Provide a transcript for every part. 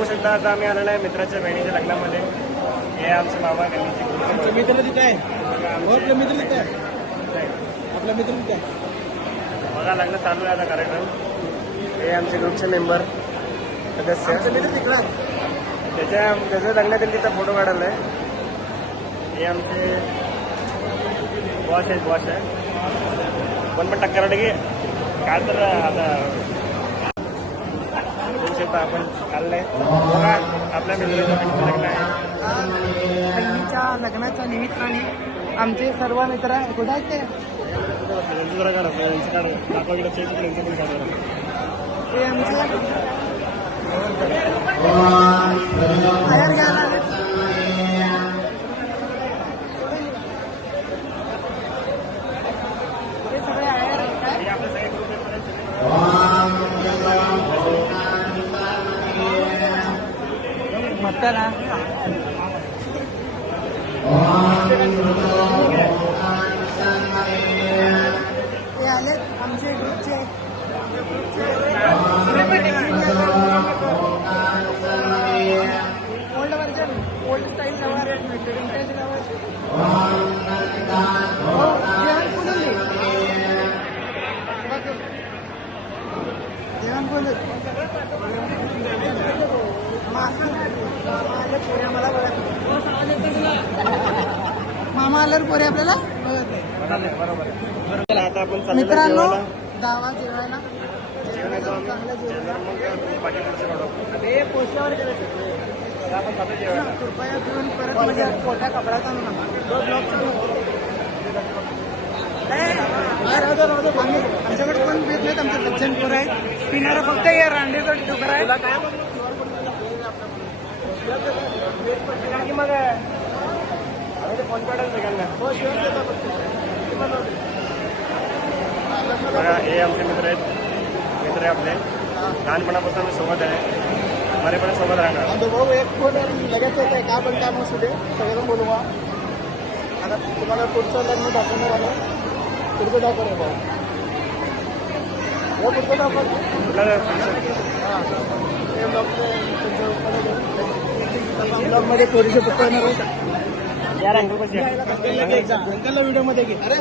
बघू शकता आता आम्ही आलेलो आहे मित्राच्या बहिणीच्या लग्नामध्ये. हे आमचे मामा गल्लीचे मित्र तिथे आहे. आपला मित्र तिथे आहे. आपला मित्र तिथे आहे. बघा लग्न चालू आहे आता कार्यक्रम. हे आमचे ग्रुपचे मेंबर सदस्य मित्र तिकडे आहे. त्याच्या लग्नातील तिथं फोटो काढायला आहे. हे आमचे बॉस आहे पण टक्कर की काय तर आता आपण काढलंय. बघा आपल्या मित्राचं लग्न आहे. बहिणीच्या लग्नाच्या निमित्ताने आमचे सर्व मित्र कुठे आहेत ते जरा काढा दाखवा इकडे चेक त्यांचं पण काढा. ते आमचे बाहेर घ्यायला आले. हे सगळे आहे काय हे आपले सगळे ग्रुप म्हणता ना. ते आले आमचे ग्रुपचे ओल्ड व्हर्जन ओल्ड स्टाईल नवा विंटेज नवा जेवण बोलत मला बघत मामा आल्यावर पोरे आपल्याला बघत नाही. बरोबर. आता आपण मित्रांनो दावा जेवायला चांगलं हे पोस्टावर कृपया घेऊन परत म्हणजे मोठ्या कपड्यात आणू नका. आमच्याकडे कोण भेट नाहीत. आमचे सज्जन पोर आहेत. पिणारा फक्त हे रांडेचा डुकर आहे. मग फोन काढायला सगळ्यांना. बघा हे आमचे मित्र आहे आपले. लहानपणापासून आम्ही सोबत आहे. मरेपणे सोबत राहणार. भाऊ एक फोन लगेच होत आहे का पण काय मग सुद्धा सगळं बोलवा. आता तुम्हाला पुढचं लग्न दाखवणार आलं. पुढचं दाखवणार भाऊ हे पुढचं दाखव. ब्लॉगमध्ये पोरीचे पप्पा येणार आहे. या रंग कशी अंकलला व्हिडिओमध्ये घे. अरे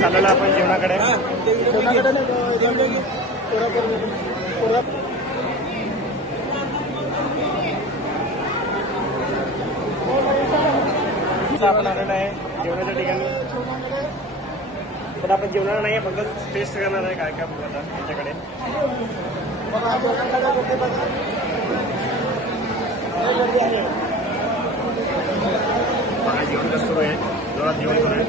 चाललेलं आपण जेवणाकडे. आपण आलेलं आहे जेवणाच्या ठिकाणी. पण आपण जेवणार नाही फक्त टेस्ट करणार आहे काय काय बघू आता त्याच्याकडे. जेवण कसं सुरू आहे. जोरात जेवण सुरू आहे.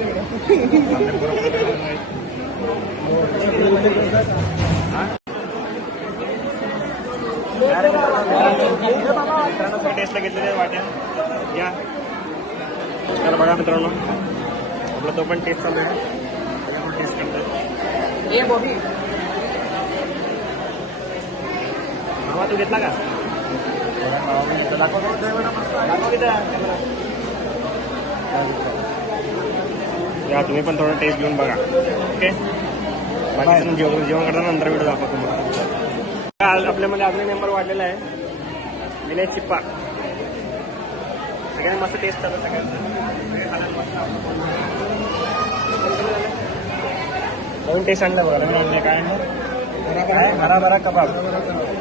टेस्टला घेतलेल्या वाट्या या. तर बघा मित्रांनो आपला तो पण टेस्ट चालू आहे. टेस्ट करतोय. मामा तू घेतला का? या तुम्ही पण थोडं टेस्ट घेऊन बघा. ओके बाकी जेवण करताना नंतर व्हिडिओ दाखवा तुम्हाला. आपल्यामध्ये अजून मेंबर वाढलेला आहे विनय चिप्पा. सगळ्यांना मस्त टेस्ट चालू सगळ्यांना. नवीन टेस्ट आणलं बघा. नवीन आणले काय हरा कबाब.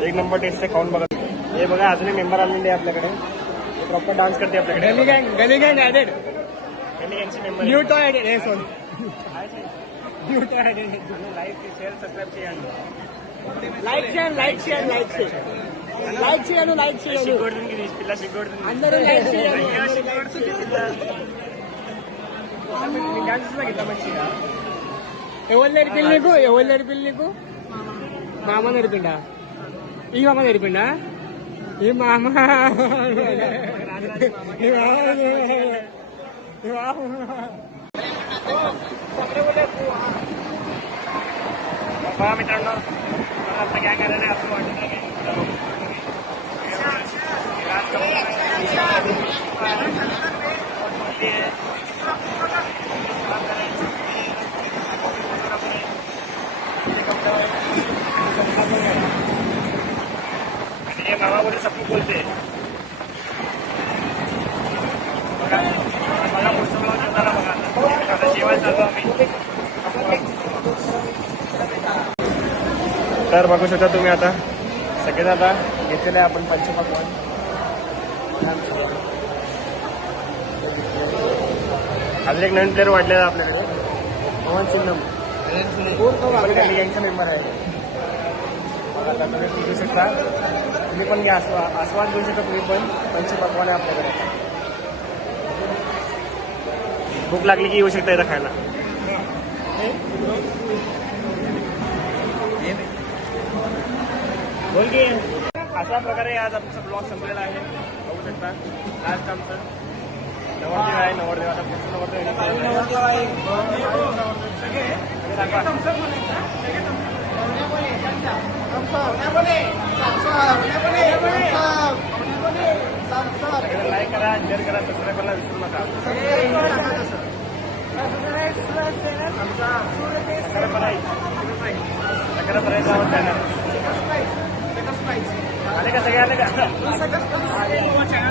एक नंबर टेस्ट आहे. खाऊन बघा. हे बघा अजूनही मेंबर आलेले आहे आपल्याकडे. प्रॉपर डान्स करते आपल्याकडे. गली गँग ऍडेड. यांची मेंबर न्यू टॉय ऍडेड. हे सोन new toy added. Like share subscribe చేయండి. లైక్ చేయండి. సిగ్గొడుతుంది పిల్ల సిగ్గొడుతుంది. అందరూ లైక్ చేయండి. డాన్సెస్ ఇట్లా మంచిగా ఎవరు నేర్పిల్లి నీకు మామ నేర్పిండా. ఈ మామ నేర్పిండా. ఈ మామ बघा मित्रांनो आपलं गॅंग आलेलं आहे. आपलं वाटत तर बघू शकता तुम्ही आता सगळेच आता घेतलेलं आहे आपण पंचपक्वान. अजून एक नवीन प्लेअर वाढलेला आहे आपल्याकडे, मोहन सिंगम पण गँगचा मेंबर आहे. बघा आता तुम्ही घेऊ शकता, तुम्ही पण घ्या, आस्वाद घेऊ शकता तुम्ही पण. पंचपक्वान आहे आपल्याकडे. भूक लागली की येऊ शकता इथं खायला. बोल की. अशा प्रकारे आज आमचा ब्लॉग संपलेला आहे. बघू शकता लास्ट आमचं नवरदेव आहे. नवरदेव आता पुढचं नवरदेव लाईक करा, शेअर करा, सबस्क्राईब करायला विसरू नका. चॅनल आले का, सगळे आले का?